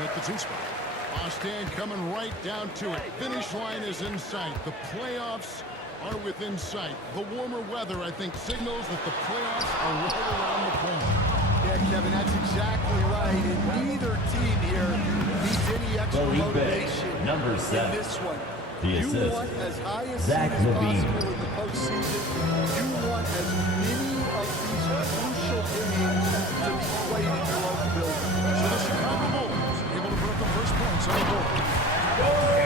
in at the 2 spot. Austin coming right down to it. Finish line is in sight. The playoffs are within sight. The warmer weather, I think, signals that the playoffs are right around the corner. Yeah, Kevin, that's exactly right. And neither team here needs any extra motivation number 7. in this one. The You assist, want as high a seed Zach as Levine. possible in the postseason. You want as many of these crucial games to be played in your own building. So the Chicago Bulls able to put up the first points on the board.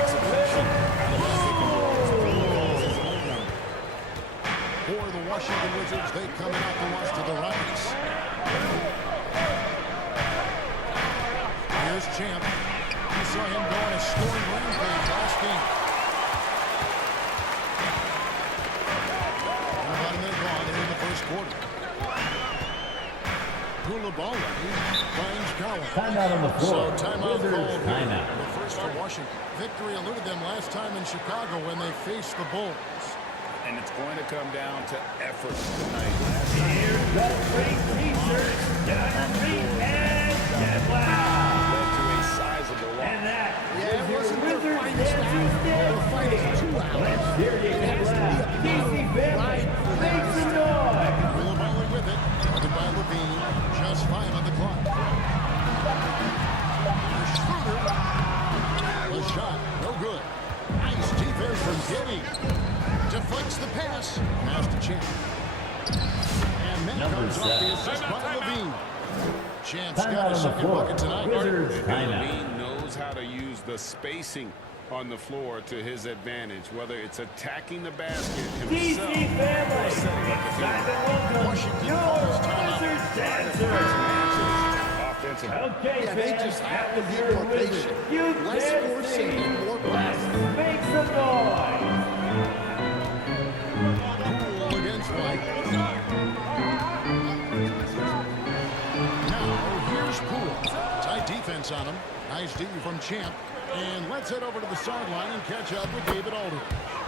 For the Washington Wizards, they come out the loss to the Rockets. Here's Champ. We saw him go on a scoring rampage last game. And about a minute gone in the first quarter. Koulibaly finds Collins. Timeout on the floor. So timeout Wizards, called. timeout. The first for Washington. Victory eluded them last time in Chicago when they faced the Bulls. And it's going to come down to effort tonight. Last Here's the three teasers. And get loud. led to a sizable loss. And that Yeah, it wasn't their Wizards finest hour. Their finest 2 hours. Let's hear you get loud. DC family, make some noise. Koulibaly with it. Guarded by Levine. Just 5 on the clock. Schroeder. The shot. No good. Nice defense from Gibby. Deflects the pass. Pass to Champ. And that Number comes off 7. the assist by Levine. Champ's Timeout got a on the second floor. bucket tonight. Wizards, timeout. Levine knows how to use the spacing on the floor to his advantage, whether it's attacking the basket DC himself. family, it's time to welcome Washington your calls timeout. Wizards dancers. Offensively. Okay, Yeah, they fans, just that have to was be your more Wizards. patient. You Less can't forcing see. and more Let's passing. make some noise. Poole against White. Now, here's Poole. Tight defense on him. Nice D from Champ. And let's head over to the sideline and catch up with David Aldridge.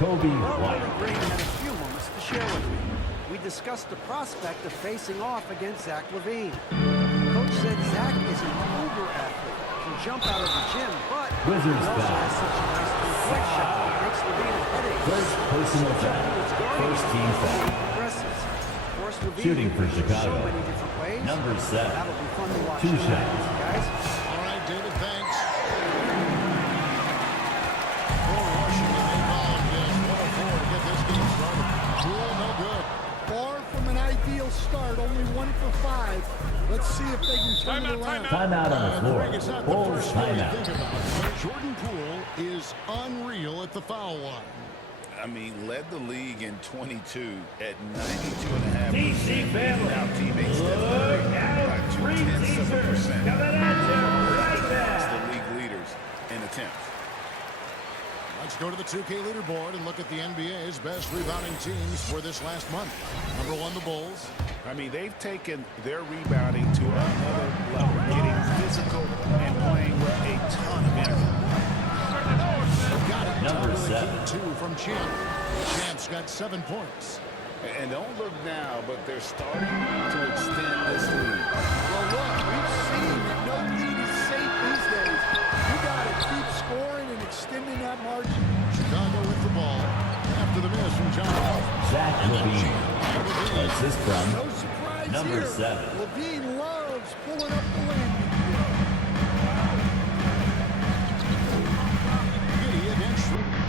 Kobe Well, White. Green had a few moments to share with me. We discussed the prospect of facing off against Zach Levine. Coach said Zach is an uber athlete, can jump out of the gym, but Wizards he also foul. has such a nice three-point shot that makes Levine a headache. First personal foul. First team foul. Presses. Of course, Levine Shooting for can shoot Chicago. so many different ways. Number 7. That'll be fun to watch 2 tonight, shots. guys. All right, David, thanks. For Washington, they call this 104 to get this game started. Poole, no good. Far from an ideal start, only 1 for 5. Let's see if they can turn it around. Timeout on the floor. Greg, it's not the Bulls first thing you timeout. think about, but Jordan Poole is unreal at the foul line. I mean, led the league in 22 at 92.5%. DC family, Now teammates look out. by 3 teasers 0.2%. coming at you right It's now. the league leaders in attempts. Let's go to the 2K leaderboard and look at the NBA's best rebounding teams for this last month. Number 1, the Bulls. I mean, they've taken their rebounding to another level, getting physical and playing with a ton of energy. Got it. Number Top of the 7. key, 2 from Champ. Champ's got 7 points. And don't look now, but they're starting to extend this lead. Well, look, we've seen that no lead is safe these days. You got to keep scoring and extending that margin. Chicago with the ball after the miss from John Wall. Zach Levine. Assist No from surprise number here. 7. Levine loves pulling up the landing gear. Giddy against Schroeder.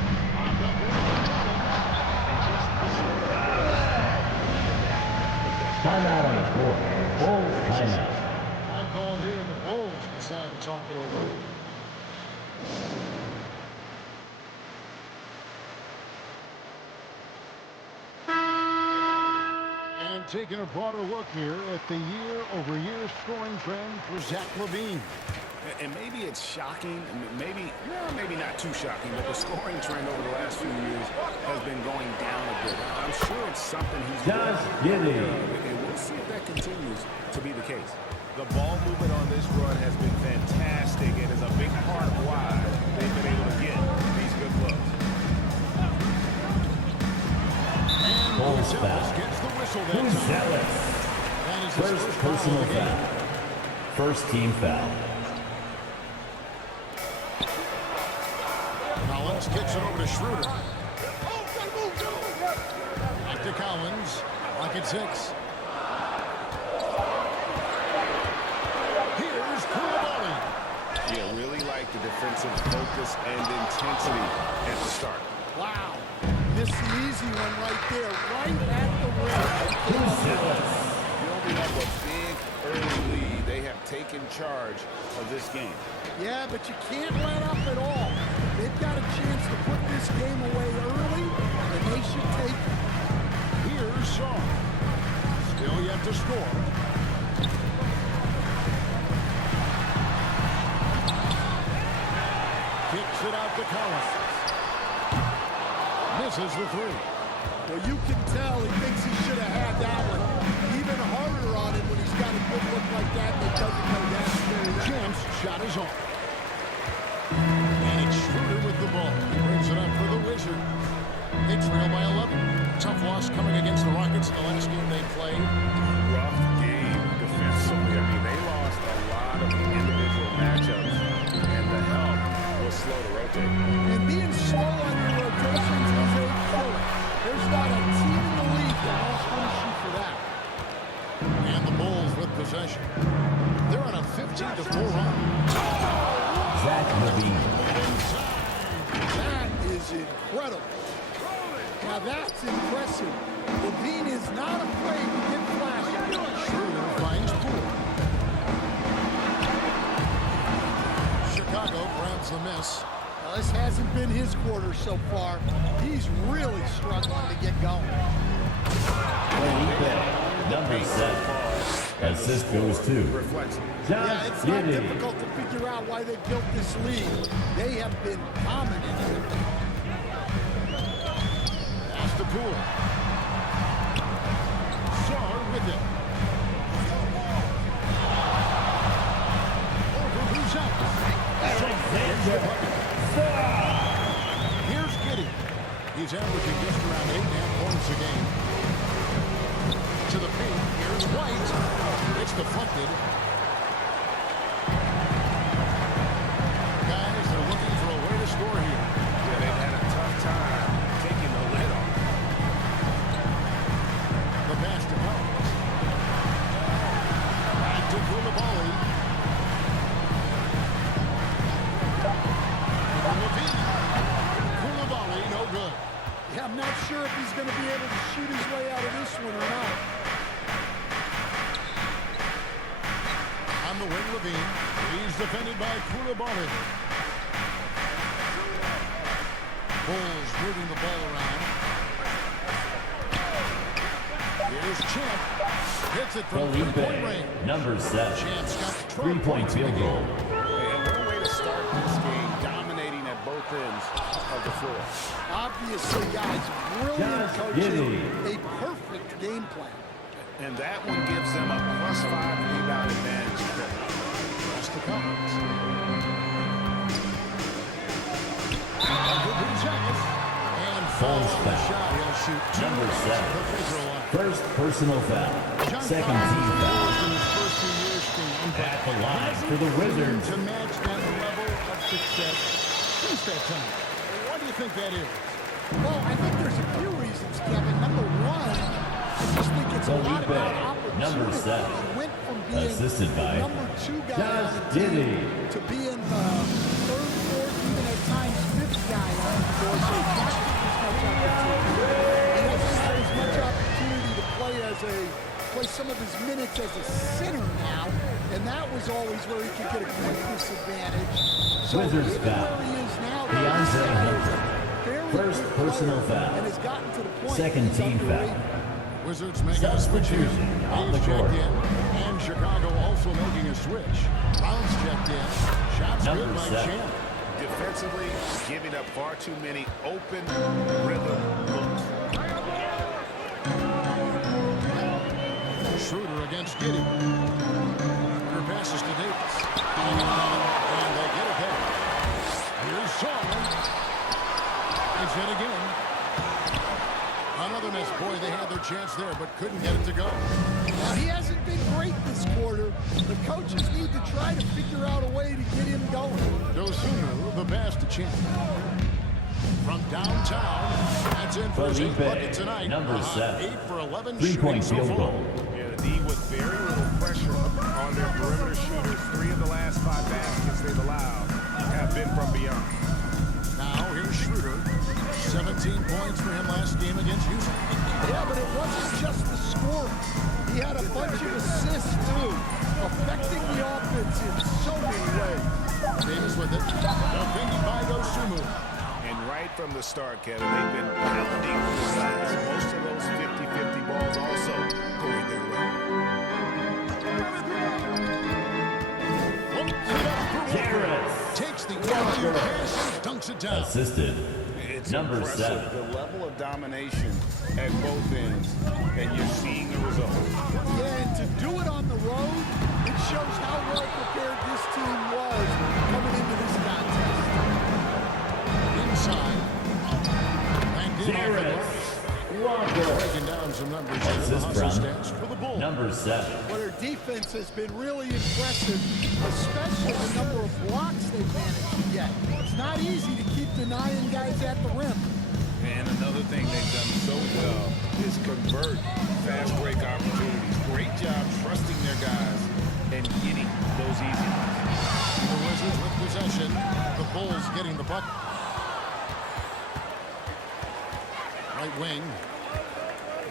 Timeout on the floor. Bulls timeout. I'm calling here in the Bulls decide to talk it over. And taking a broader look here at the year-over-year scoring trend for Zach Levine. And maybe it's shocking, and maybe not too shocking, but the scoring trend over the last few years has been going down a bit. I'm sure it's something he's Josh working on. Giddey. And we'll see if that continues to be the case. The ball movement on this run has been fantastic and is a big part of why they've been able to get these good looks. And Bulls Gonzalez foul. gets the whistle that time. Gonzalez. That is his First first foul personal of the game. foul. First team foul. Collins kicks it over to Schroeder. Back to Collins. Lock at 6. Here's Koulibaly. Yeah, really like the defensive focus and intensity at the start. Wow. Missed an easy one right there, right at the rim. They have a big early lead. They have taken charge of this game. Yeah, but you can't let up at all. They've got a chance to put this game away early, and they should take it. Here's Shaw. Still yet to score. Kicks it out to Collins. Misses the 3. Well, you can tell he thinks he should have had that one. Even harder on him when he's got a good look like that and it doesn't go down. Champ's shot is off. And it's Schroeder with the ball. He brings it up for the Wizards. They trail by 11. Tough loss coming against the Rockets in the last game they played. Rough game defensively. I mean, they lost a lot of individual matchups, and the help was slow to rotate. And being slow on your rotations is a killer. There's not a team in the league that won't punish you for that. And the Bulls with possession. They're on a 15-4 run. Zach LaVine. That is incredible. Now that's impressive. LaVine is not afraid to get flashy. Schroeder finds Poole. Chicago grabs the miss. Now, this hasn't been his quarter so far. He's really struggling to get going. Number 7. Assist goes to Reflection. Yeah, Josh it's not Giddey. difficult to figure out why they built this lead. They have been dominant. Pass to Poole. Shaw with it. Over Bouchard. Here's Giddey. He's averaging just around 8.5 points a game. To the paint. Here's White. It's deflected. Guys, they're looking for a way to score here. Yeah, they've had a tough time taking the lid off. The pass to Collins. Back to Koulibaly. LaVine. Koulibaly, no good. Yeah, I'm not sure if he's going to be able to shoot his way out of this one or not. On the wing, LaVine. He's defended by Koulibaly. Bulls moving the ball around. Here's Champ. Hits it from three-point range. Felipe. Number 7. Champ's got 12 3-point points in the field goal. game. And what a way to start this game, dominating at both ends of the floor. Obviously, guys, brilliant Josh coaching. Giddey. A perfect game plan. And that one gives them a +5 rebound advantage. Pass to Collins. Under Bouchard. And Falls foul on the foul. shot. He'll shoot 2 Number at 7. the free throw line. First personal foul. John Second Collins team foul. in his first few years, Steve, but At the line hasn't for the been Wizards. to match that level of success since that time. Why do you think that is? Well, I think there's a few reasons, Kevin. Number one, I just think it's a lot Felipe. about opportunity. Number 7. He went from being Assisted by the number 2 guy Josh on the team Giddey. to being the 3rd, 4th, even at times 5th guy on the floor. So he's not getting as much opportunity. He doesn't have as much opportunity to play some of his minutes as a center now, and that was always where he could get a quickness advantage. So Wizards even foul. where he is now, DeAndre he's Hunter. very First good personal player foul. and has gotten to the point Second he's team foul. underrated. Wizards making a switch here. Substitution on the He's court. checked in. And Chicago also making a switch. Bounce checked in. Shots Number good by 7. Champ. Defensively, giving up far too many open rhythm looks. Schroeder against Giddey. Her passes to Davis. And they get it back. Here's Shaw. He's hit again. Another miss. Boy, they had their chance there, but couldn't get it to go. Now, he hasn't been great this quarter. The coaches need to try to figure out a way to get him going. Dosunmu, the pass to Champ. from downtown. That's in for his 8th bucket tonight. Number 7. 8 for 11 3-point shooting field so far. goal. Yeah, the D with very little pressure on their perimeter shooters. 3 of the last 5 baskets they've allowed have been from beyond. Now here's Schroeder. 17 points for him last game against Houston. Yeah, but it wasn't just the score. He had a bunch of assists, too, affecting the offense in so many ways. Davis with it. Defended by Dosunmu. And right from the start, Kevin, they've been pounding the glass. Most of those 50-50 balls also going their way. Takes the alley-oop pass and dunks it down. Assisted. It's Number impressive, 7. the level of domination at both ends, and you're seeing the result. Yeah, and to do it on the road, it shows how well prepared this team was coming into this contest. Inside. Banged in off the glass. Breaking down some numbers here. The Assist hustle from stats for the Bulls. Number 7. Well, their defense has been really impressive, especially the number of blocks they've managed to get. It's not easy to keep denying guys at the rim. And another thing they've done so well is convert fast break opportunities. Great job trusting their guys and getting those easy ones. The Wizards with possession. The Bulls getting the bucket. Right wing.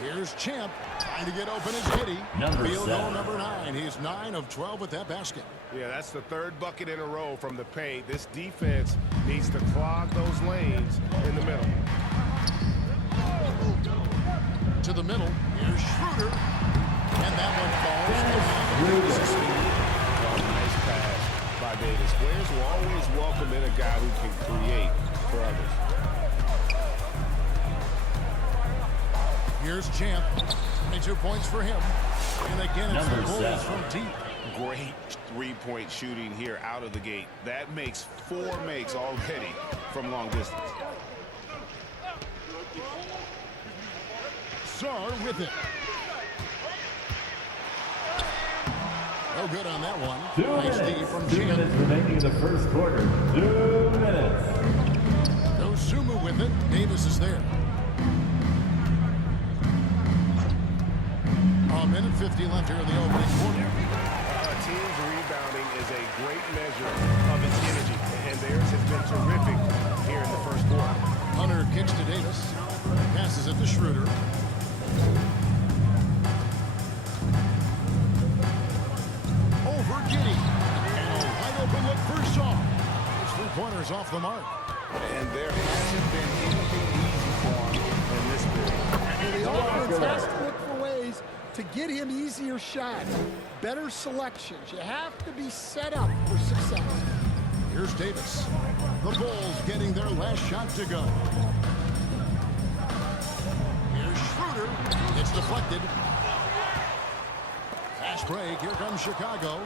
Here's Champ. Trying to get open is Giddy. Number Field goal 7. number 9. He's 9 of 12 with that basket. Yeah, that's the 3rd bucket in a row from the paint. This defense needs to clog those lanes in the middle. To the middle. Here's Schroeder. And that one falls. Nice pass by Davis. Players will always welcome in a guy who can create for others. Here's Champ. 22 points for him. And again, it's Number the Bulls 7. from deep. Great three-point shooting here out of the gate. That makes 4 makes already from long distance. Sar with it. No good on that one. 2 Nice D minutes. from 2 Champ. minutes remaining in the first quarter. 2 minutes. Dosunmu with it. Davis is there. A minute 50 left here in the opening quarter. A team's rebounding is a great measure of its energy, and theirs has been terrific here in the first quarter. Hunter kicks to Davis. Passes it to Schroeder. Over Giddy. And a wide open look for Shaw. His 3-pointers off the mark. And there hasn't been anything easy for him in this period. The offense has to look for ways to get him easier shots, better selections. You have to be set up for success. Here's Davis. The Bulls getting their last shot to go. Here's Schroeder. It's deflected. Fast break. Here comes Chicago.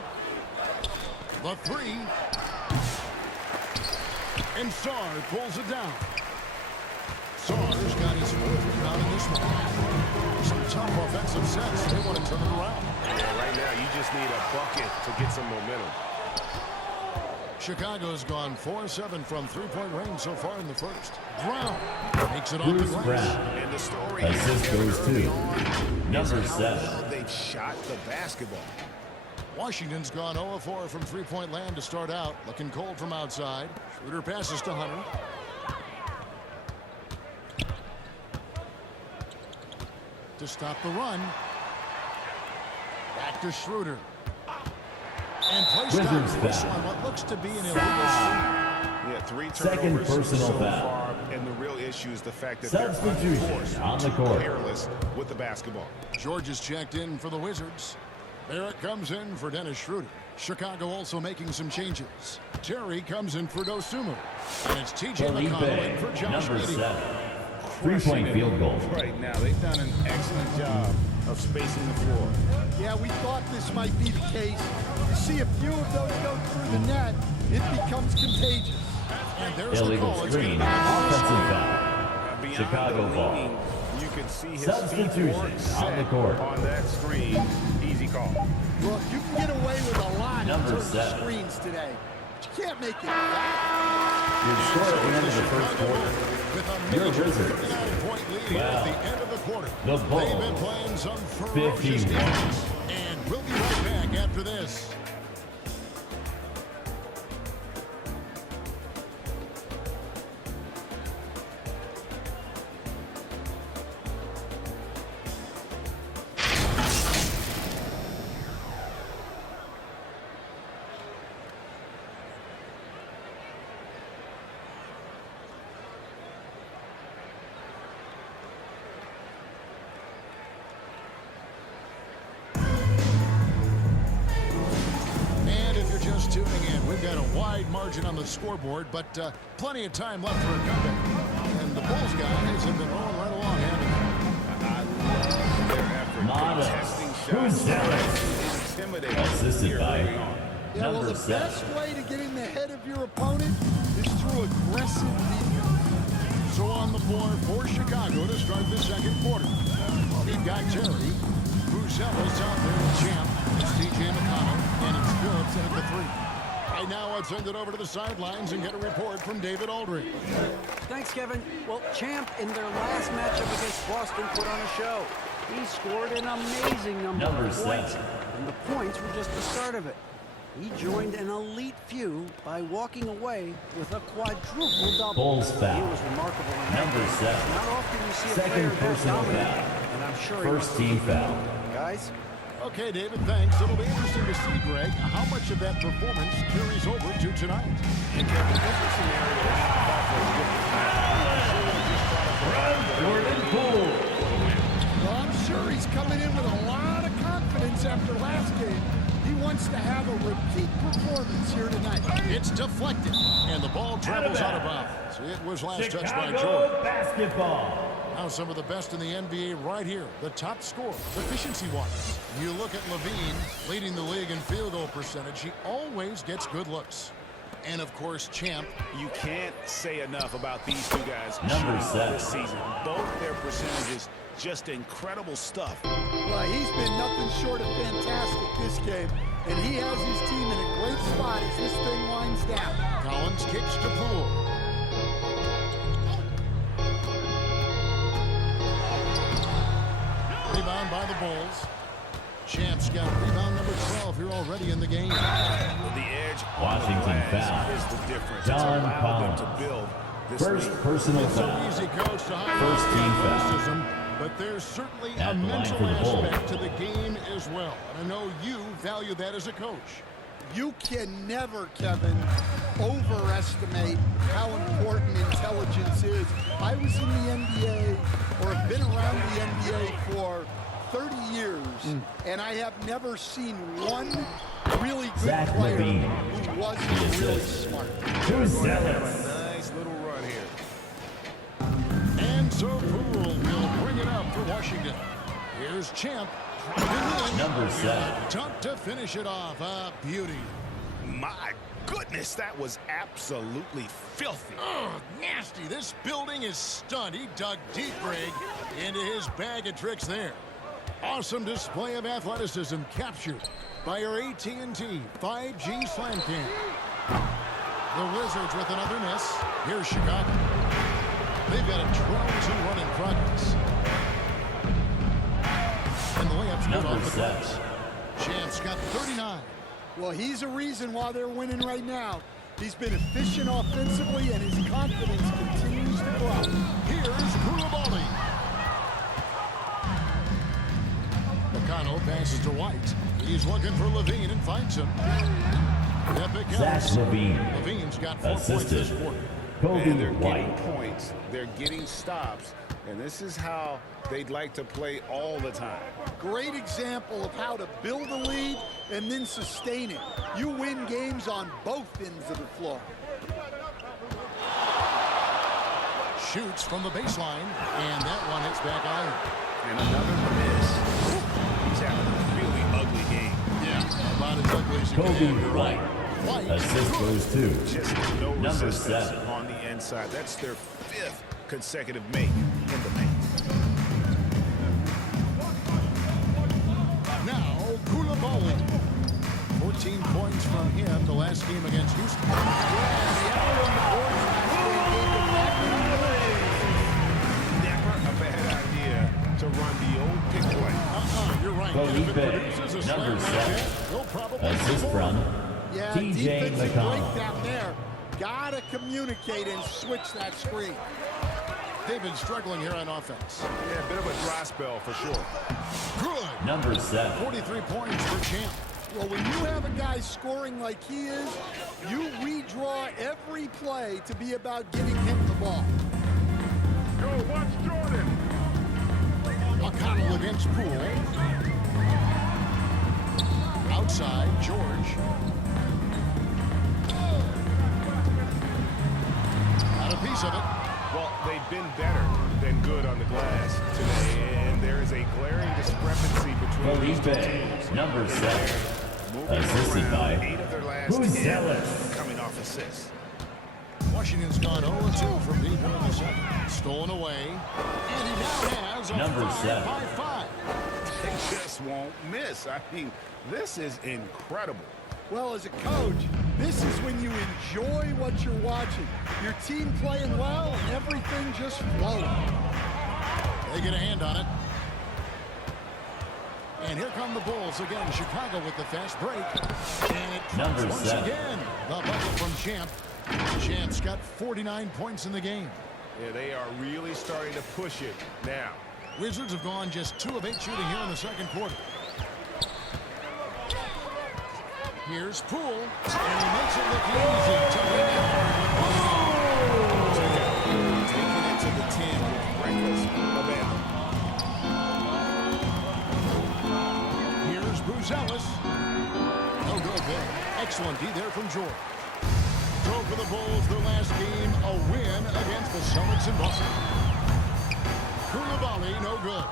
The 3. And Sar pulls it down. Sar's got his 4th rebound in this one. Some tough offensive sets. They want to turn it around. Yeah, right now you just need a bucket to get some momentum. Chicago's gone 4-7 from 3-point range so far in the first. Brown makes it on the Bruce glass. Brown. And the story Assist here, goes Kevin, to early on number is how 7. well they've shot the basketball. Washington's gone 0-4 from 3-point land to start out. Looking cold from outside. Schroeder passes to Hunter. To stop the run. Back to Schroeder. And placed Wizards on this foul. one what looks to be an illegal screen. Yeah, 3 Second turnovers personal so foul. far, and the real issue is the fact that they're Substitution unforced on the to court. careless with the basketball. George is checked in for the Wizards. Barrett comes in for Dennis Schroeder. Chicago also making some changes. Terry comes in for Dosunmu. And it's TJ McConnell in for Felipe, Josh number Giddey. 7. 3-point field goal. Right now, they've done an excellent job of spacing the floor. Yeah, we thought this might be the case. You see a few of those go through the net, it becomes contagious. And there's the Illegal call. It's screen. gonna be Offensive foul. Beyond Chicago the ball. leaning, you can see his Substitution feet weren't on set the court. on that screen. Easy call. Look, you can get away with a lot in Number terms of 7. screens today. But you can't make it back. Your score at the end of the first quarter. With a Your major Wizards. 39-point lead at the end of the quarter. The They've been Bulls. playing some ferocious 51. defense. And we'll be right back after this. Just tuning in, we've got a wide margin on the scoreboard, but plenty of time left for a comeback. And the Bulls guys have been rolling right along, haven't I love their effort Modest. contesting Who's shots. jealous? Intimidating. Assisted by Early on. Yeah, well, number the 7. best way to get in the head of your opponent is through aggressive defense. So on the floor for Chicago to start the second quarter. We've got Terry, Bruzelis out there with Champ. It's TJ McConnell, and it's Phillips in at the 3. Right now, I'll send it over to the sidelines and get a report from David Aldridge. Thanks, Kevin. Well, Champ, in their last matchup against Boston, put on a show. He scored an amazing number Number of points, 7. and the points were just the start of it. He joined an elite few by walking away with a quadruple double. Bulls foul. He was remarkable in that Number game. 7. Not often you see a Second player that personal dominant, foul. and I'm sure he First wants team to keep it. foul. Guys, Okay, David, thanks. It'll be interesting to see, Greg, how much of that performance carries over to tonight. And Kevin, this is scenarios Jordan Poole. Well, I'm sure he's coming in with a lot of confidence after last game. He wants to have a repeat performance here tonight. It's deflected, and the ball travels out of bounds. It was last touched by Jordan. Chicago basketball. Now some of the best in the NBA right here. The top scorer, efficiency-wise. You look at Levine, leading the league in field goal percentage. He always gets good looks. And, of course, Champ. You can't say enough about these two guys Number shooting 7. this season. Both their percentages, just incredible stuff. Well, he's been nothing short of fantastic this game, and he has his team in a great spot as this thing winds down. Collins kicks to Poole. Rebound by the Bulls. Champ's got rebound number 12 here already in the game. The edge on Washington the glass foul. is the difference. John It's allowed them Collins. to build this First lead. personal It's so foul. easy, Coach, to highlight First the team foul. athleticism, but there's certainly At a the line mental for the Bulls. aspect to the game as well. And I know you value that as a coach. You can never, Kevin, overestimate how important intelligence is. I was in the NBA, or have been around the NBA for 30 years, and I have never seen one really good Zach player Levine. who wasn't really smart. Who's jealous? Nice little run here. And so Poole will bring it up for Washington. Here's Champ. Number 7. Dunk to finish it off. A beauty. My goodness, that was absolutely filthy. Oh, nasty. This building is stunned. He dug deep, Greg, into his bag of tricks there. Awesome display of athleticism captured by our AT&T 5G Slam Cam. The Wizards with another miss. Here's Chicago. They've got a 12-2 run in progress. And the layup's good Number off the 7. glass. Champ's got 39. Well, he's a reason why they're winning right now. He's been efficient offensively, and his confidence continues to grow. Here's Koulibaly. McConnell passes to White. He's looking for Levine and finds him. Epic Zach Ellis. Levine. Levine's got 4 points this Assisted. quarter. Kobe And they're White. getting points, they're getting stops, and this is how they'd like to play all the time. Great example of how to build a lead and then sustain it. You win games on both ends of the floor. Shoots from the baseline, and that one hits back iron. And another miss. He's having a really ugly game. Yeah, about as ugly as you can Kobe have. You're right. White. White. Assist goes to Just no number resistance 7. on the inside. That's their 5th consecutive make in the paint. Now, Koulibaly. 14 15 points from him the last game against Houston. Never a bad idea to run the old pick play. You're right. Cody If it Bay, produces a number slam like 7. that, he'll probably Assist score. from Yeah, TJ defensive McConnell. breakdown there. Gotta communicate and switch that screen. They've been struggling here on offense. Yeah, a bit of a dry spell for sure. Good. Number 7. 43 points for Champ. Well, when you have a guy scoring like he is, you redraw every play to be about getting him the ball. Go, watch Jordan. McConnell against Poole. Outside, George. Got a piece of it. Well, they've been better than good on the glass today, and there is a glaring discrepancy between these two teams. Number 7. Moving Assisted around, by 8 of their last Who's 10 zealous? coming off assists. Washington's gone 0-2 from deep in the second. Stolen away. And he now has a Number 7. 5-by-5. They just won't miss. I mean, this is incredible. Well, as a coach, this is when you enjoy what you're watching. Your team playing well and everything just flowing. They get a hand on it. And here come the Bulls again. Chicago with the fast break. And it Number once 7. again. The bucket from Champ. Champ's got 49 points in the game. Yeah, they are really starting to push it now. Wizards have gone just 2 of 8 shooting here in the second quarter. Here's Poole. And he makes it look easy to win Taking it to the 10 with reckless abandon. Here's Bruce Ellis. No good there. Excellent D there from George. So for the Bulls, their last game, a win against the Celtics in Boston. Koulibaly, no good.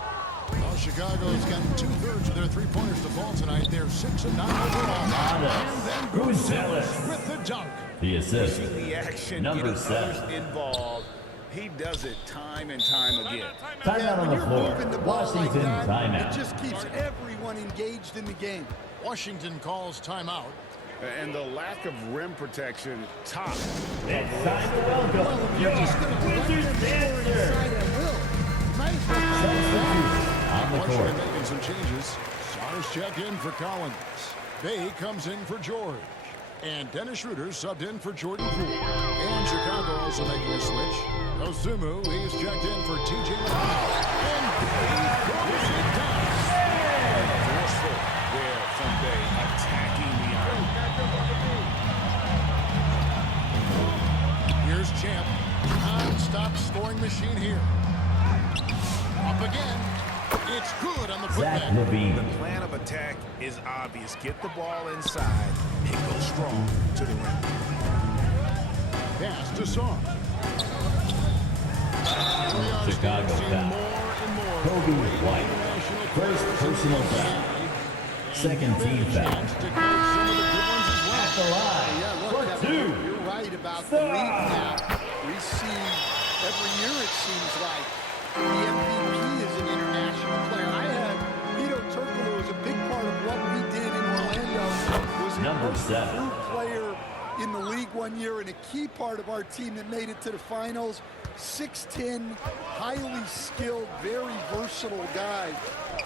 Well, Chicago's gotten 2/3 of their three-pointers to fall tonight. They're 6-9 overall. And then Bruce Ellis with the dunk. The assist. See the action, Number getting 7. others involved. He does it time and time again. Timeout on When the you're floor. moving the ball like Washington that, timeout. it just keeps everyone engaged in the game. Washington calls timeout. And the lack of rim protection top. It's time to welcome your Wizards dancer. Might as well Substitute on the court. Washington making some changes. Saunders checked in for Collins. Bay comes in for George. And Dennis Schroeder subbed in for Jordan Poole. And Chicago also making a switch. Osumu, he's checked in for TJ McConnell. And Bay throws it down. Forceful there from Bay, attacking the arm. Here's Champ. Non-stop scoring machine here. Up again. It's good on the Zach putback. Levine. The plan of attack is obvious. Get the ball inside and go strong to the rim. Pass to Song. Chicago foul. Kobe White. First personal foul. Second team foul. At the line. Yeah, look, For Kevin, 2. you're right about the lead now. We see every year, it seems like, the MVP is an international player. I had Vito Turkoglu was a big part of what we did in Orlando. Was a Number most 7. improved player in the league one year and a key part of our team that made it to the finals. 6'10", highly skilled, very versatile guy.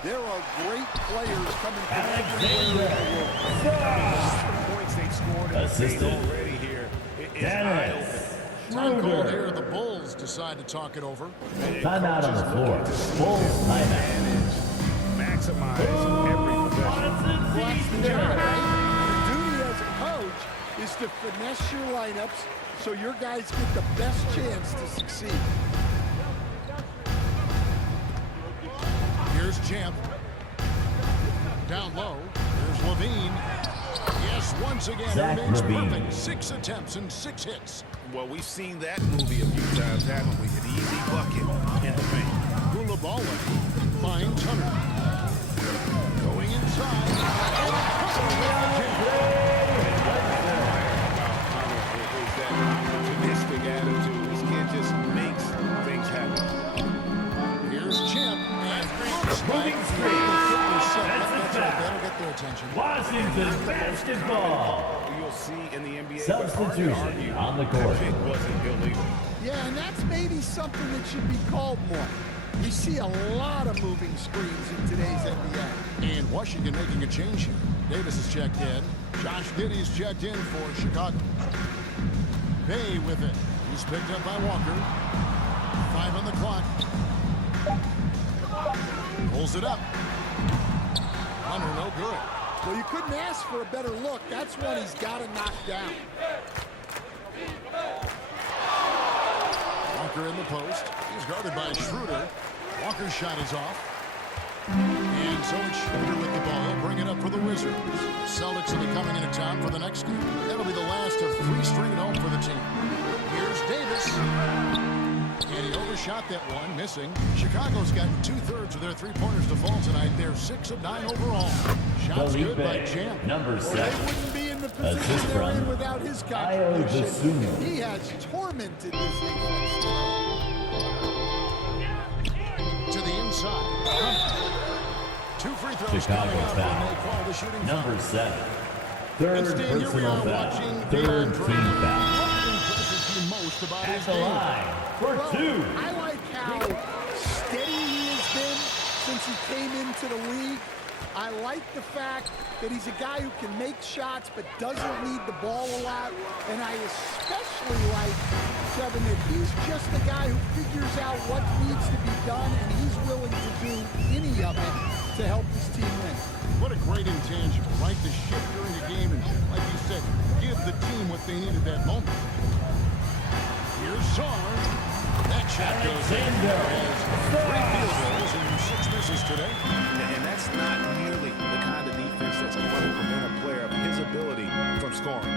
There are great players coming from everywhere in the world. The points they've scored in the paint Assisted. already here. It is Dennis eye-opening. Time called Schroeder. here. The Bulls decide to talk it over. Timeout on the floor. Bulls timeout. Maximize every possession. That's the job, right? The duty as a coach is to finesse your lineups so your guys get the best chance to succeed. Here's Champ. Down low. Here's Levine. Yes, once again, Zach he makes Levine. perfect. 6 attempts and 6 hits. Well, we've seen that movie a few times, haven't we? An easy bucket in the paint. Koulibaly finds Hunter. Going inside. And Is that opportunistic attitude. This kid just makes things happen. here's Champ. And looks like Moving screen. the fitness set. That's a That's right. foul. That'll get their attention. Washington basketball. You'll see in the NBA. Substitution on the court. It wasn't illegal. Yeah, and that's maybe something that should be called more. We see a lot of moving screens in today's NBA. And Washington making a change here. Davis is checked in. Josh Giddey's checked in for Chicago. Bay with it. He's picked up by Walker. 5 on the clock. Pulls it up. Hunter, no good. Well, you couldn't ask for a better look. That's one he's got to knock down. Walker in the post. He's guarded by Schroeder. Walker's shot is off. And so it's Schroeder with the ball. He'll bring it up for the Wizards. Celtics will be coming into town for the next game. That'll be the last of 3 straight home for the team. Here's Davis. And he overshot that one, missing. Chicago's gotten 2/3 of their three-pointers to fall tonight. They're 6 of 9 overall. Shots good by Champ. Number Well, 7. they wouldn't be in the position Assist they're in from without his Ayo contribution. Dosunmu. He has tormented this defense tonight. To the inside. 2 free throws Chicago coming up when foul. they call the shooting Number foul. 7. And Third Stan, here we personal are foul. watching Third DeAndre. team foul. What impresses you most about At his the game? line for Well, 2. I like how steady he has been since he came into the league. I like the fact that he's a guy who can make shots but doesn't need the ball a lot. And I especially like, Kevin, that he's just a guy who figures out what needs to be done, and he's willing to do any of it to help his team win. What a great intangible, right? To shift during a game and, like you said, give the team what they need at that moment. Here's Sarr. That shot goes in. Has 3 field goals and 6 misses today. And that's not nearly the kind of defense that's going to prevent a player of his ability from scoring.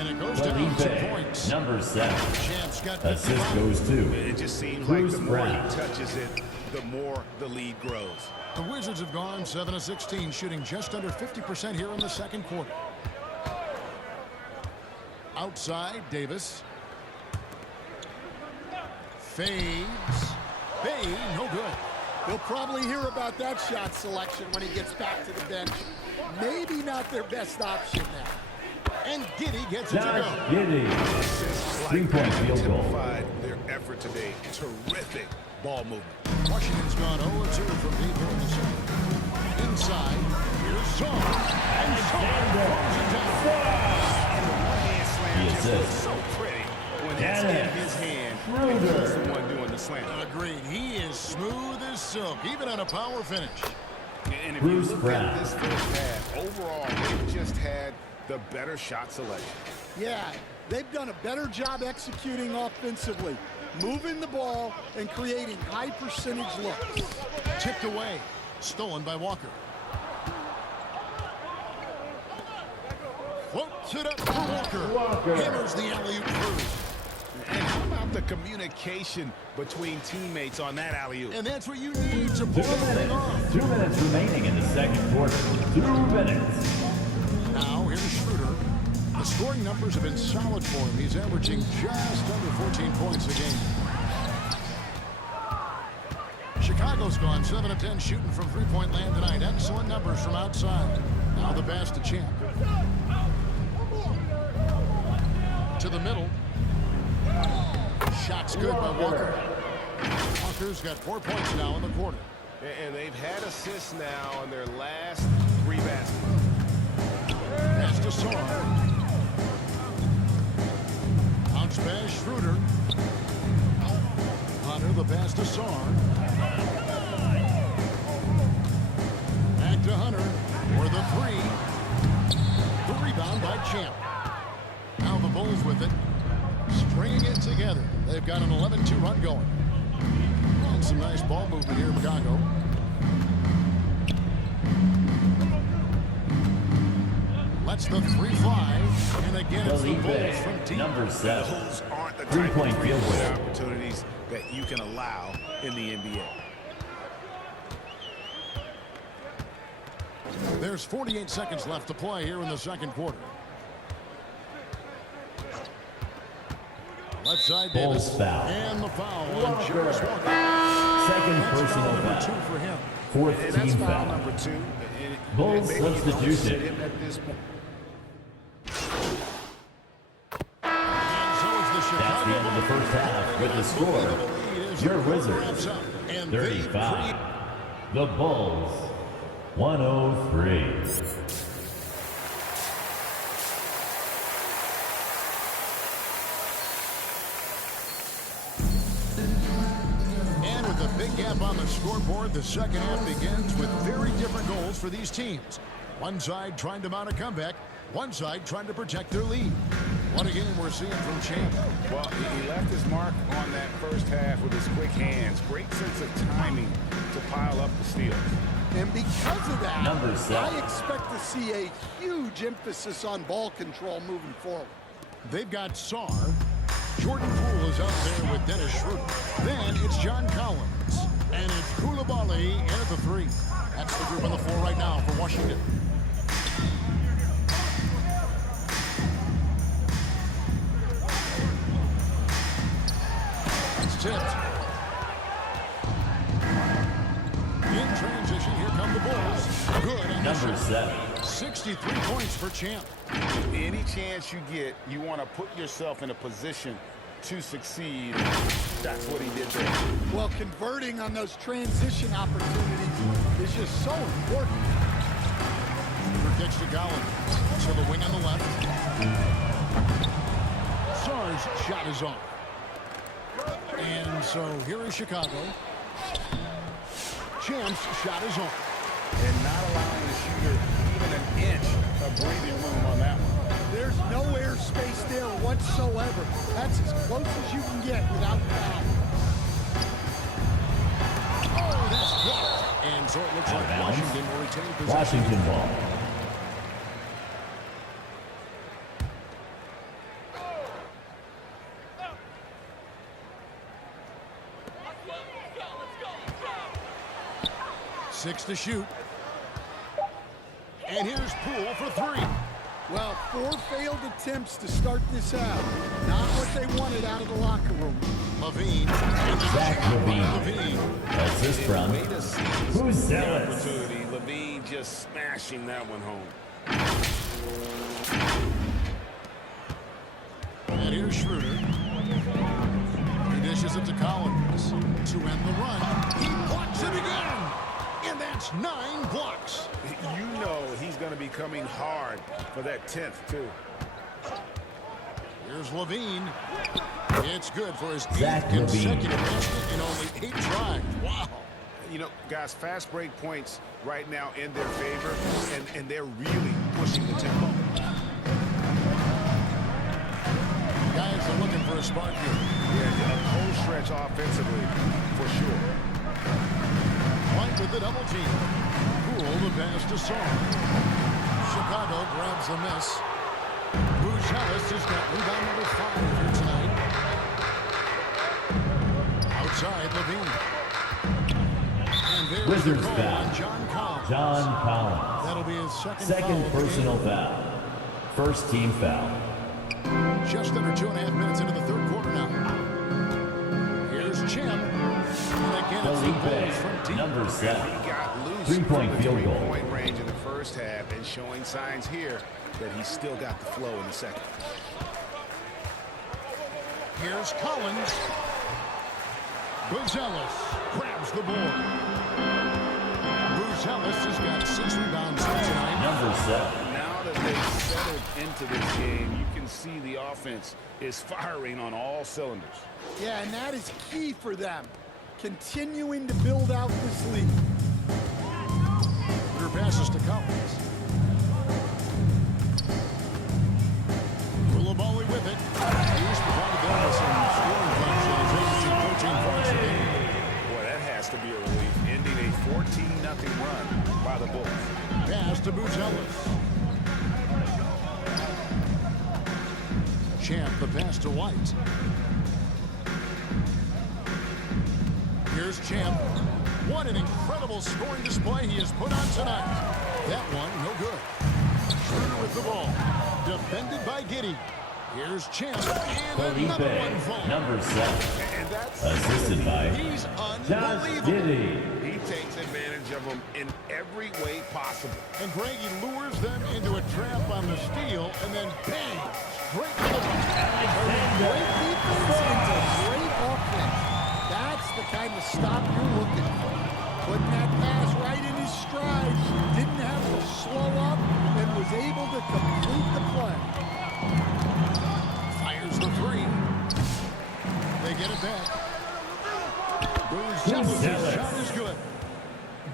And it goes down 2 points. Number 7. Champ's got Assist 55. goes to It just seems Bruce like the more Brown. he touches it, the more the lead grows. The Wizards have gone 7 of 16, shooting just under 50% here in the second quarter. Outside, Davis. Fades. Bay, no good. He'll probably hear about that shot selection when he gets back to the bench. Maybe not their best option now. And Giddey gets it to Josh go. Giddey. Like 3-point that field goal. typified their effort today. Terrific ball movement. Washington's gone 0-2 from deep here in the second. Inside, here's Sarr. And Sarr throws it down. And the one-hand slam The just looks assist. so pretty when that's in Dennis his hand. Schroeder. And he's the one doing the slam. Agreed. He is smooth as silk, even on a power finish. And if Bruce you look Brown. at this first half, overall, they've just had the better shot selection. Yeah, they've done a better job executing offensively, moving the ball and creating high percentage looks. Tipped away. Stolen by Walker. Floats it up for Walker. Hammers the alley-oop through. And how about the communication between teammates on that alley-oop? And that's what you need to 2 pull the thing off. minutes. 2 minutes remaining in the second quarter. 2 minutes. Now, here's Schroeder. The scoring numbers have been solid for him. He's averaging just under 14 points a game. Chicago's gone 7 of 10 shooting from three-point land tonight. Excellent numbers from outside. Now the pass to Champ. To the middle. Shot's good by Walker. Walker's got 4 points now in the quarter. And they've had assists now on their last 3 baskets. Pass to Sarr. Bounce pass, Schroeder. Hunter, the pass to Sarr. Back to Hunter for the 3. The rebound by Champ. Now the Bulls with it. Stringing it together. They've got an 11-2 run going. And some nice ball movement here in Chicago. Lets the 3 fly. And again, it's the Bulls from deep. Number 7. Those aren't the type 3-point of field goal. opportunities that you can allow in the NBA. There's 48 seconds left to play here in the second quarter. Left side, Bulls Davis. foul. And the foul on Jarvis Walker. Second That's personal foul number foul. 2 for him. Fourth And that's team foul foul. number 2. Bulls Maybe you don't substitution. sit him at this point. And so it's the That's the end of the first half with the score. Your Wizards, 35. The Bulls, 103. And with a big gap on the scoreboard, the second half begins with very different goals for these teams. One side trying to mount a comeback, one side trying to protect their lead. What a game we're seeing from Champ. Well, he left his mark on that first half with his quick hands. Great sense of timing to pile up the steals. And because of that, Number 7. I expect to see a huge emphasis on ball control moving forward. They've got Saar. Jordan Poole is out there with Dennis Schroeder. Then it's John Collins. And it's Koulibaly in at the 3. That's the group on the floor right now for Washington. It's tipped. In transition, here come the Bulls. Good. And Number 7. 63 points for Champ. Any chance you get, you want to put yourself in a position to succeed. That's what he did there. Well, converting on those transition opportunities is just so important. Protects to Collins. So the wing on the left. Saar's shot is off. And so here is Chicago. Champ's shot is off. And not allowing the shooter even an inch of breathing room on that one. There's no air space there whatsoever. That's as close as you can get without foul. Oh, that's blocked. And so it looks Out like of bounds. Washington will retain possession. Washington ball. Six to shoot. And here's Poole for 3. Well, 4 failed attempts to start this out. Not what they wanted out of the locker room. Levine. And the Zach jam by Levine. Levine. That's this from Way to seize Who's the zealous? opportunity. Levine just smashing that one home. And here's Schroeder. He dishes it to Collins to end the run. He blocks it again. And that's 9 blocks. You know he's going to be coming hard for that 10th, too. Here's Levine. It's good for his 8th Zach Levine. consecutive basket in only 8 tries. Wow. You know, guys, fast break points right now in their favor, and they're really pushing the tempo. Guys are looking for a spark here. Yeah, a cold stretch offensively, for sure. White with the double team. Poole the pass to Saar. Chicago grabs the miss. Buzelis has got rebound number 5 here tonight. Outside Levine. And there's Wizards the call foul. on John Collins. John Collins. That'll be his second Second foul of the personal game. foul. First team foul. Just under 2.5 minutes into the third quarter now. Here's Champ. And again, it's the Bulls from Felipe, deep. number 7. He got loose Three-point from the field goal. three-point range in the first half and showing signs here that he's still got the flow in the second. Here's Collins. Buzelis grabs the board. Buzelis has got 6 rebounds here tonight. Number 7. Now that they've settled into this game, you can see the offense is firing on all cylinders. Yeah, and that is key for them. Continuing to build out this lead. Your passes to Collins. Koulibaly with it. He's provided them with some scoring points in his averaging 14 points a game. Boy, that has to be a relief, ending a 14-0 run by the Bulls. Pass to Buzelis. Champ the pass to White. Here's Champ. What an incredible scoring display he has put on tonight. That one, no good. Schroeder with the ball. Defended by Giddey. Here's Champ, and another one Felipe, falls. number 7. And that's Assisted by he's Josh unbelievable. Giddey. He takes advantage of them in every way possible. And Greg, he lures them into a trap on the steal, and then bang, straight to the Great defense into great offense. That's the kind of stop you're looking for. Putting that pass right in his stride, didn't have to slow up, and was able to complete the play. fires the three. They get it back. Boozelis' shot is good.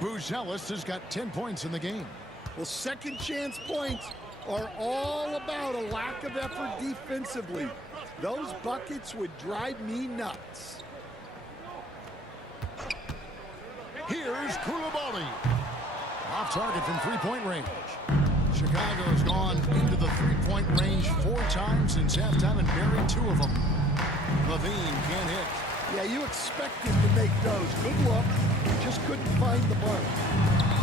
Boozelis has got 10 points in the game. Well, second chance points are all about a lack of effort defensively. Those buckets would drive me nuts. Here's Koulibaly. Off target from three-point range. Chicago's gone into the three-point range 4 times since halftime and buried 2 of them. Levine can't hit. Yeah, you expect him to make those. Good look. Just couldn't find the mark.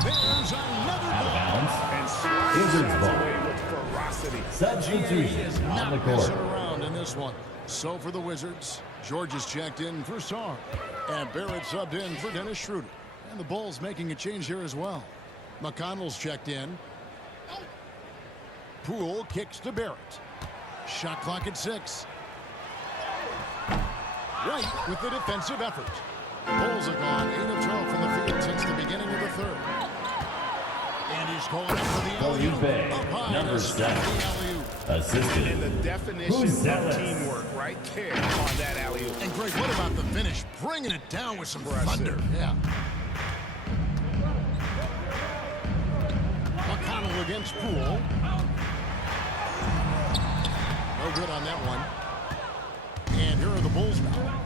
There's another Out of ball. bounds. And slides Wizards shots ball. away with ferocity. Substitution on the Not messing court. around in this one. So for the Wizards, George is checked in for Sarr. And Barrett subbed in for Dennis Schroeder. And the Bulls making a change here as well. McConnell's checked in. Poole kicks to Barrett. Shot clock at 6. White with the defensive effort. Bulls have gone 8 of 12 from the field since the beginning of the third. And he's going up for the alley-oop. Felipe, Up high number to stop 7. the alley-oop. Assisted. And the definition Who's of zealous? teamwork right there on that alley-oop. And Greg, what about the finish? Bringing it down with some thunder. Yeah. McConnell against Poole. No good on that one. And here are the Bulls now.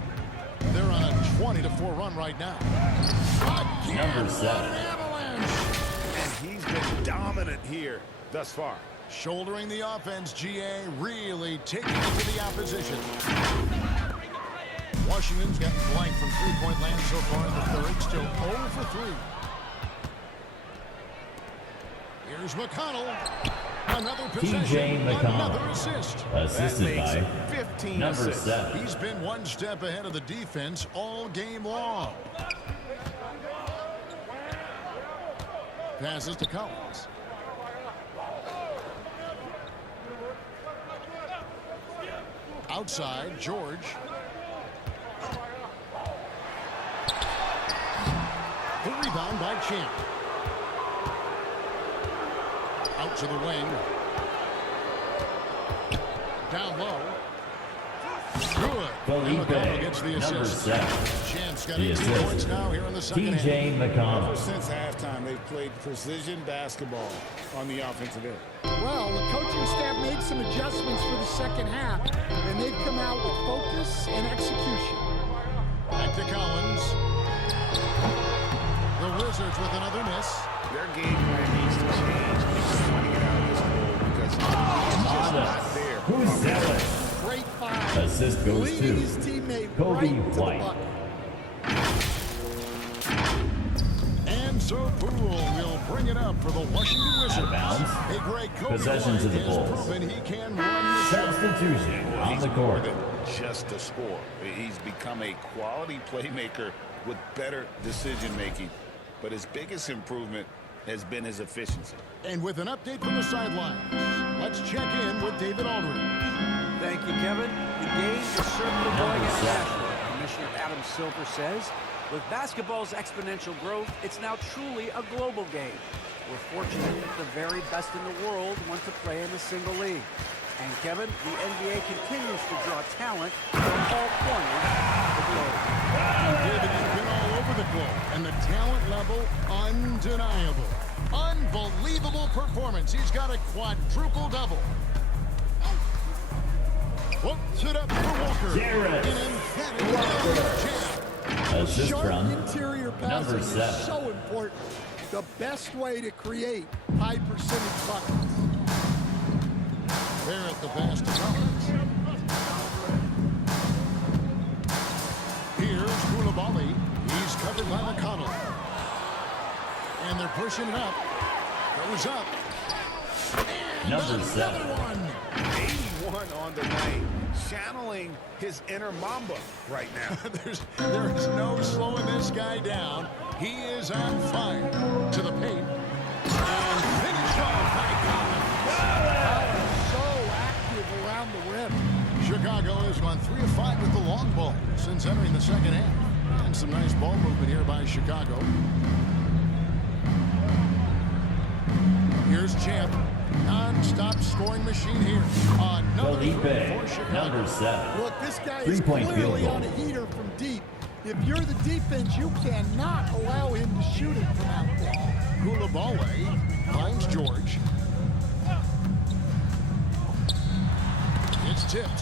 They're on a 20-4 run right now. Again, Number what 7. an avalanche. And he's been dominant here thus far. Shouldering the offense, GA really taking it to the opposition. Washington's gotten blank from three-point land so far in the third. Still 0 for 3. Here's McConnell. Another possession. TJ McConnell. Another assist. Assisted That by makes 15 number assists. 7. He's been one step ahead of the defense all game long. Passes to Collins. Outside, George. The rebound by Champ. Out to the wing. Down low. Good. Felipe, McConnell gets the number assist. 7. Champ's got The 18 points assist. now here in the second half. TJ McConnell. Since halftime, they've played precision basketball on the offensive end. Well, the coaching staff made some adjustments for the second half, and they've come out with focus and execution. Back to Collins. The Wizards with another miss. Their game plan needs to change. It's trying to get out of this hole because he's just not there. Who's zealous? Great five. Assist goes Leading to his teammate Kobe right to the White. bucket. And so Poole will bring it up for the Washington Wizards. Out of bounds. Hey, Greg, Kobe Possession White to the has Bulls. proven he can run the show. Substitution on He's the more court. than just a scorer. He's become a quality playmaker with better decision-making. But his biggest improvement has been his efficiency. And with an update from the sidelines, let's check in with David Aldridge. Thank you, Kevin. The game is certainly going Number 7. international. Commissioner Adam Silver says, with basketball's exponential growth, it's now truly a global game. We're fortunate that the very best in the world want to play in a single league. And Kevin, the NBA continues to draw talent from all corners of the globe. And David, you've been all over the globe, and the talent level undeniable. Unbelievable performance. He's got a quadruple double. Puts it up for Walker. Jarrett An emphatic jam. Assist Sharp from interior number passing is 7. so important. The best way to create high percentage buckets. Barrett the pass to Collins. Here's Koulibaly. He's covered by McConnell. And they're pushing it up. Goes up. And Number another 7. one. 81 one on the night, channeling his inner Mamba right now. There is no slowing this guy down. He is on fire. To the paint. And finished off by Collins. So active around the rim. Chicago has gone 3 of 5 with the long ball since entering the second half. And some nice ball movement here by Chicago. Here's Champ. Non-stop scoring machine here. Another three for Chicago. Number 7. Look, this guy is Three-point field clearly goal. on a heater from deep. If you're the defense, you cannot allow him to shoot it from out there. Koulibaly finds George. It's tipped.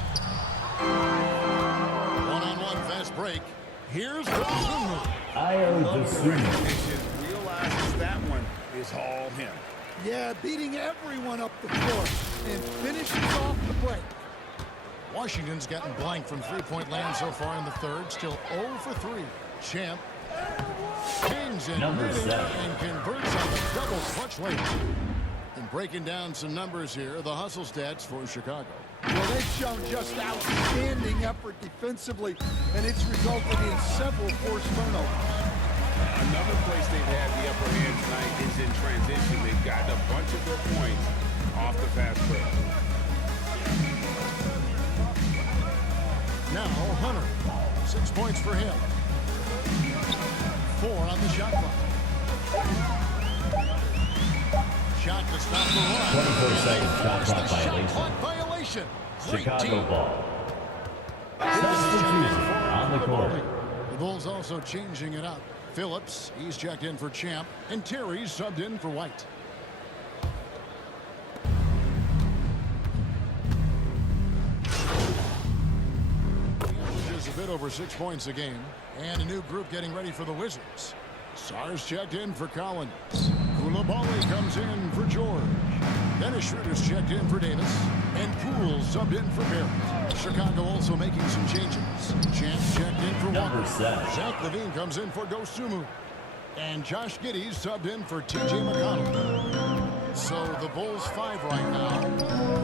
One-on-one fast break. Here's Dosunmu. Realizes that one is all him. Yeah, beating everyone up the floor and finishes off the break. Washington's gotten blank from three-point land so far in the third. Still 0 for 3. Champ hangs in Number midair 7. and converts on the double clutch late. And breaking down some numbers here, the hustle stats for Chicago. Well, they've shown just outstanding effort defensively, and it's resulted in several forced turnovers. Another place they've had the upper hand tonight is in transition. They've gotten a bunch of good points off the fast break. Now Hunter, 6 points for him. 4 on the shot clock. Shot to stop the run. 24-second shot clock Shot violation. clock violation. Great Chicago team. ball. Substitution On the court. The Bulls also changing it up. Phillips, he's checked in for Champ, and Terry's subbed in for White. Averages a bit over 6 points a game, and a new group getting ready for the Wizards. Sars checked in for Collins. Koulibaly comes in for George. Dennis Schroeder's checked in for Davis, and Poole subbed in for Barrett. Chicago also making some changes. Champ checked in for Number Walker. 7. Zach LaVine comes in for Dosunmu. And Josh Giddey's subbed in for T.J. McConnell. So the Bulls 5 right now.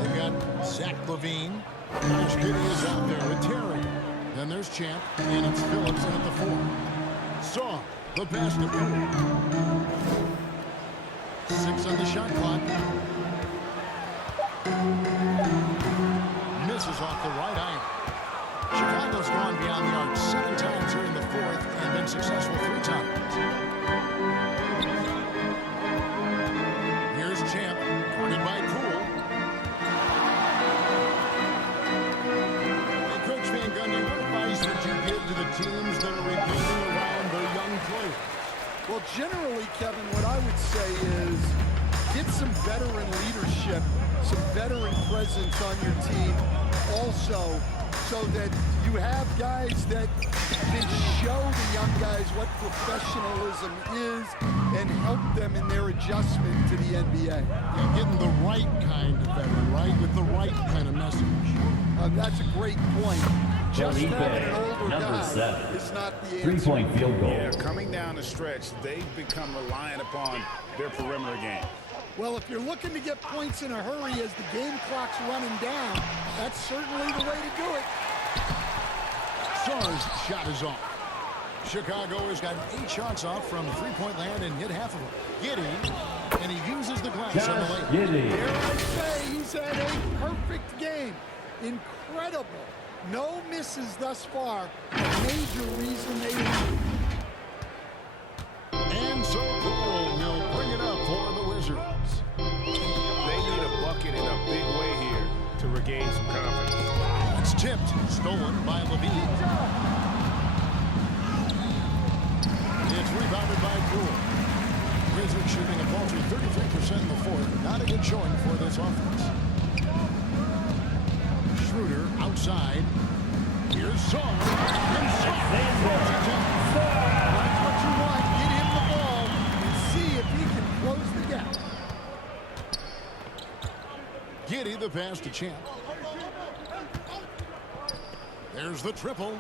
They've got Zach LaVine. Josh Giddey is out there with Terry. Then there's Champ, and it's Phillips in at the 4. Saw the pass to Poole. 6 on the shot clock. Misses off the right iron. Chicago's gone beyond the arc 7 times here in the fourth and been successful 3 times. Here's Champ, guarded by Poole. Hey, Coach Van Gundy, what advice would you give to the teams that are rebuilding around their young players? Well, generally, Kevin, what I would say is get some veteran leadership, some veteran presence on your team also, so that you have guys that can show the young guys what professionalism is and help them in their adjustment to the NBA. Yeah, getting the right kind of veteran, right? With the right kind of message. That's a great point. Just Felipe, having an older number guy 7. is not the answer. 3-point field goal. Yeah, coming down the stretch, they've become reliant upon their perimeter game. Well, if you're looking to get points in a hurry as the game clock's running down, that's certainly the way to do it. Sar's shot is off. Chicago has gotten 8 shots off from three-point land and hit half of them. Giddey, and he uses the glass on the Josh lane. Giddey. Dare I say, he's had a perfect game. Incredible. No misses thus far. A major reason they win. And so Poole will bring it up for the Wizards. They need a bucket in a big way here to regain some confidence. It's tipped, stolen by LaVine. It's rebounded by Poole. Wizards shooting a paltry 33% in the fourth. Not a good showing for this offense. Schroeder outside. Here's Saw. And Saw. That's what you want. Get him the ball and see if he can close the gap. Giddey the pass to Champ. There's the triple.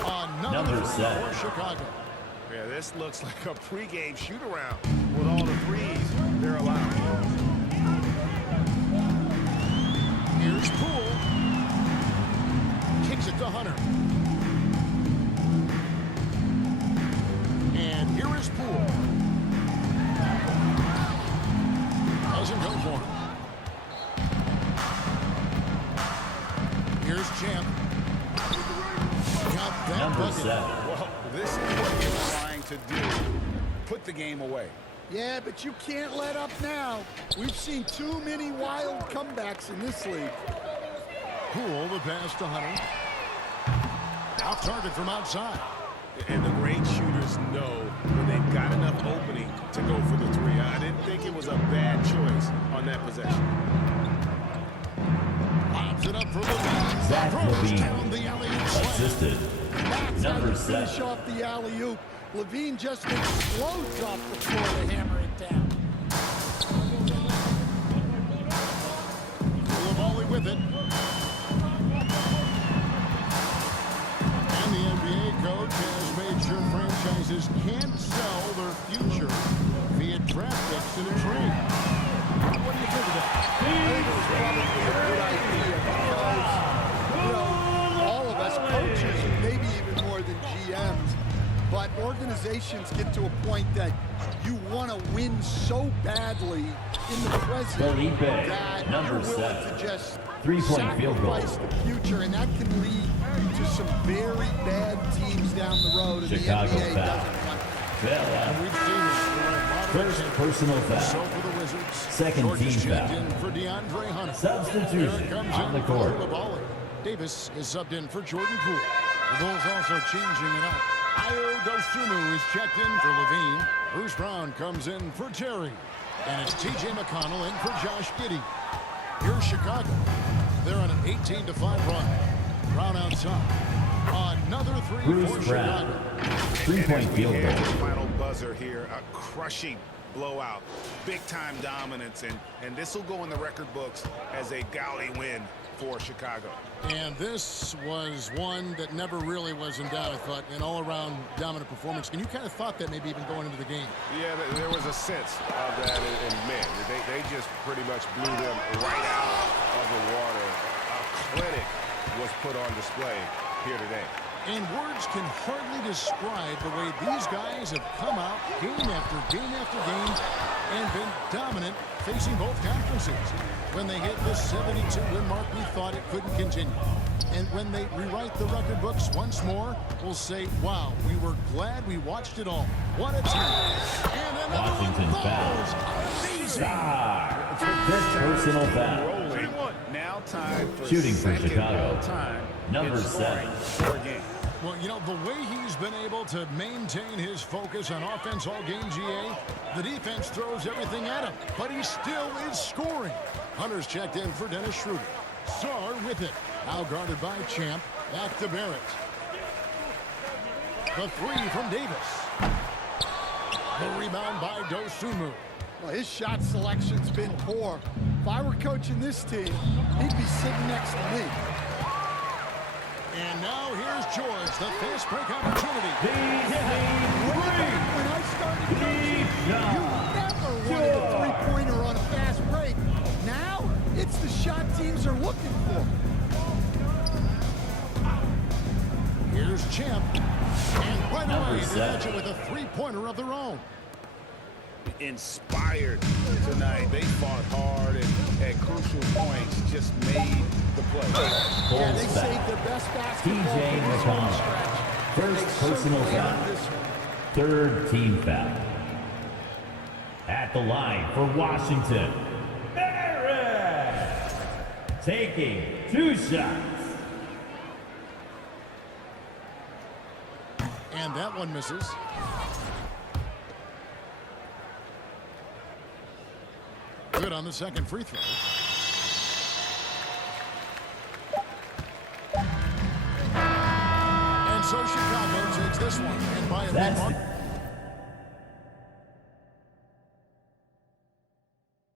Another Number three 7. for Chicago. Yeah, this looks like a pregame shoot-around with all the threes they're allowing. Here's Poole. Well, this is what you're trying to do. Put the game away. Yeah, but you can't let up now. We've seen too many wild comebacks in this league. Poole, the pass to Hunter. Off target from outside. And the great shooters know when they've got enough opening to go for the three. I didn't think it was a bad choice on that possession. Lobs it up for Levine. Zach Throws Levine, down the alley-oop slam. assisted. That's how Number you finish 7. off the alley-oop. Levine just explodes off the floor to hammer it down. Volley with it. And the NBA coach has made sure franchises can't sell their future via draft picks in a trade. What do you think of that? I think it was probably a good idea because, you know, all of us coaches, maybe even more than GMs, but organizations get to a point that you want to win so badly in the present Felipe, that number you're willing 7. to just 3-point field goal. sacrifice the future, and that can lead to some very bad teams down the road. And Chicago the NBA foul. doesn't want that. Bailout. We've seen this for a lot of First occasions. personal So foul. for the Wizards, Second George's team checked foul. in for DeAndre Hunter. Substitution Here it comes on in the for court. Coulibaly. Davis is subbed in for Jordan Poole. The Bulls also changing it up. Ayo Dosunmu is checked in for Levine. Bruce Brown comes in for Terry. And it's T.J. McConnell in for Josh Giddey. Here's Chicago. They're on an 18-5 run. Brown outside. Another three for Bruce Brown. Chicago. 3-point We field head to goal. the final buzzer here, a crushing blowout, big-time dominance, and this will go in the record books as a gaudy win for Chicago. And this was one that never really was in doubt, I thought, an all-around dominant performance. And you kind of thought that maybe even going into the game. Yeah, there was a sense of that, and man, they just pretty much blew them right out of the water. A clinic was put on display here today. And words can hardly describe the way these guys have come out game after game after game and been dominant facing both conferences. When they hit the 72-win mark, we thought it couldn't continue. And when they rewrite the record books once more, we'll say, wow, we were glad we watched it all. What a team. And another Washington one foul. falls. Amazing. Star. Fifth personal foul. Rolling. Now time for Shooting for second Chicago. time Number in scoring 7. for a game. Well, you know, the way he's been able to maintain his focus on offense all game, GA, the defense throws everything at him, but he still is scoring. Hunter's checked in for Dennis Schroeder. Sarr with it. Now guarded by Champ. Back to Barrett. The three from Davis. The rebound by Dosunmu. Well, his shot selection's been poor. If I were coaching this team, he'd be sitting next to me. And now here's George, the fast break opportunity. When I started coaching, you never wanted a three-pointer on a fast break. Now, it's the shot teams are looking for. Here's Champ. And right Number away, they 7. match it with a three-pointer of their own. Inspired tonight. They fought hard and at crucial points just made the play. Yeah, they Bulls saved foul. their best basketball T.J. from this home McConnell. stretch. First They personal certainly foul. earned this one. Third team foul. At the line for Washington. Barrett. Taking 2 shots. And that one misses. Good on the second free throw. And so Chicago takes this one. And by a big That's mark.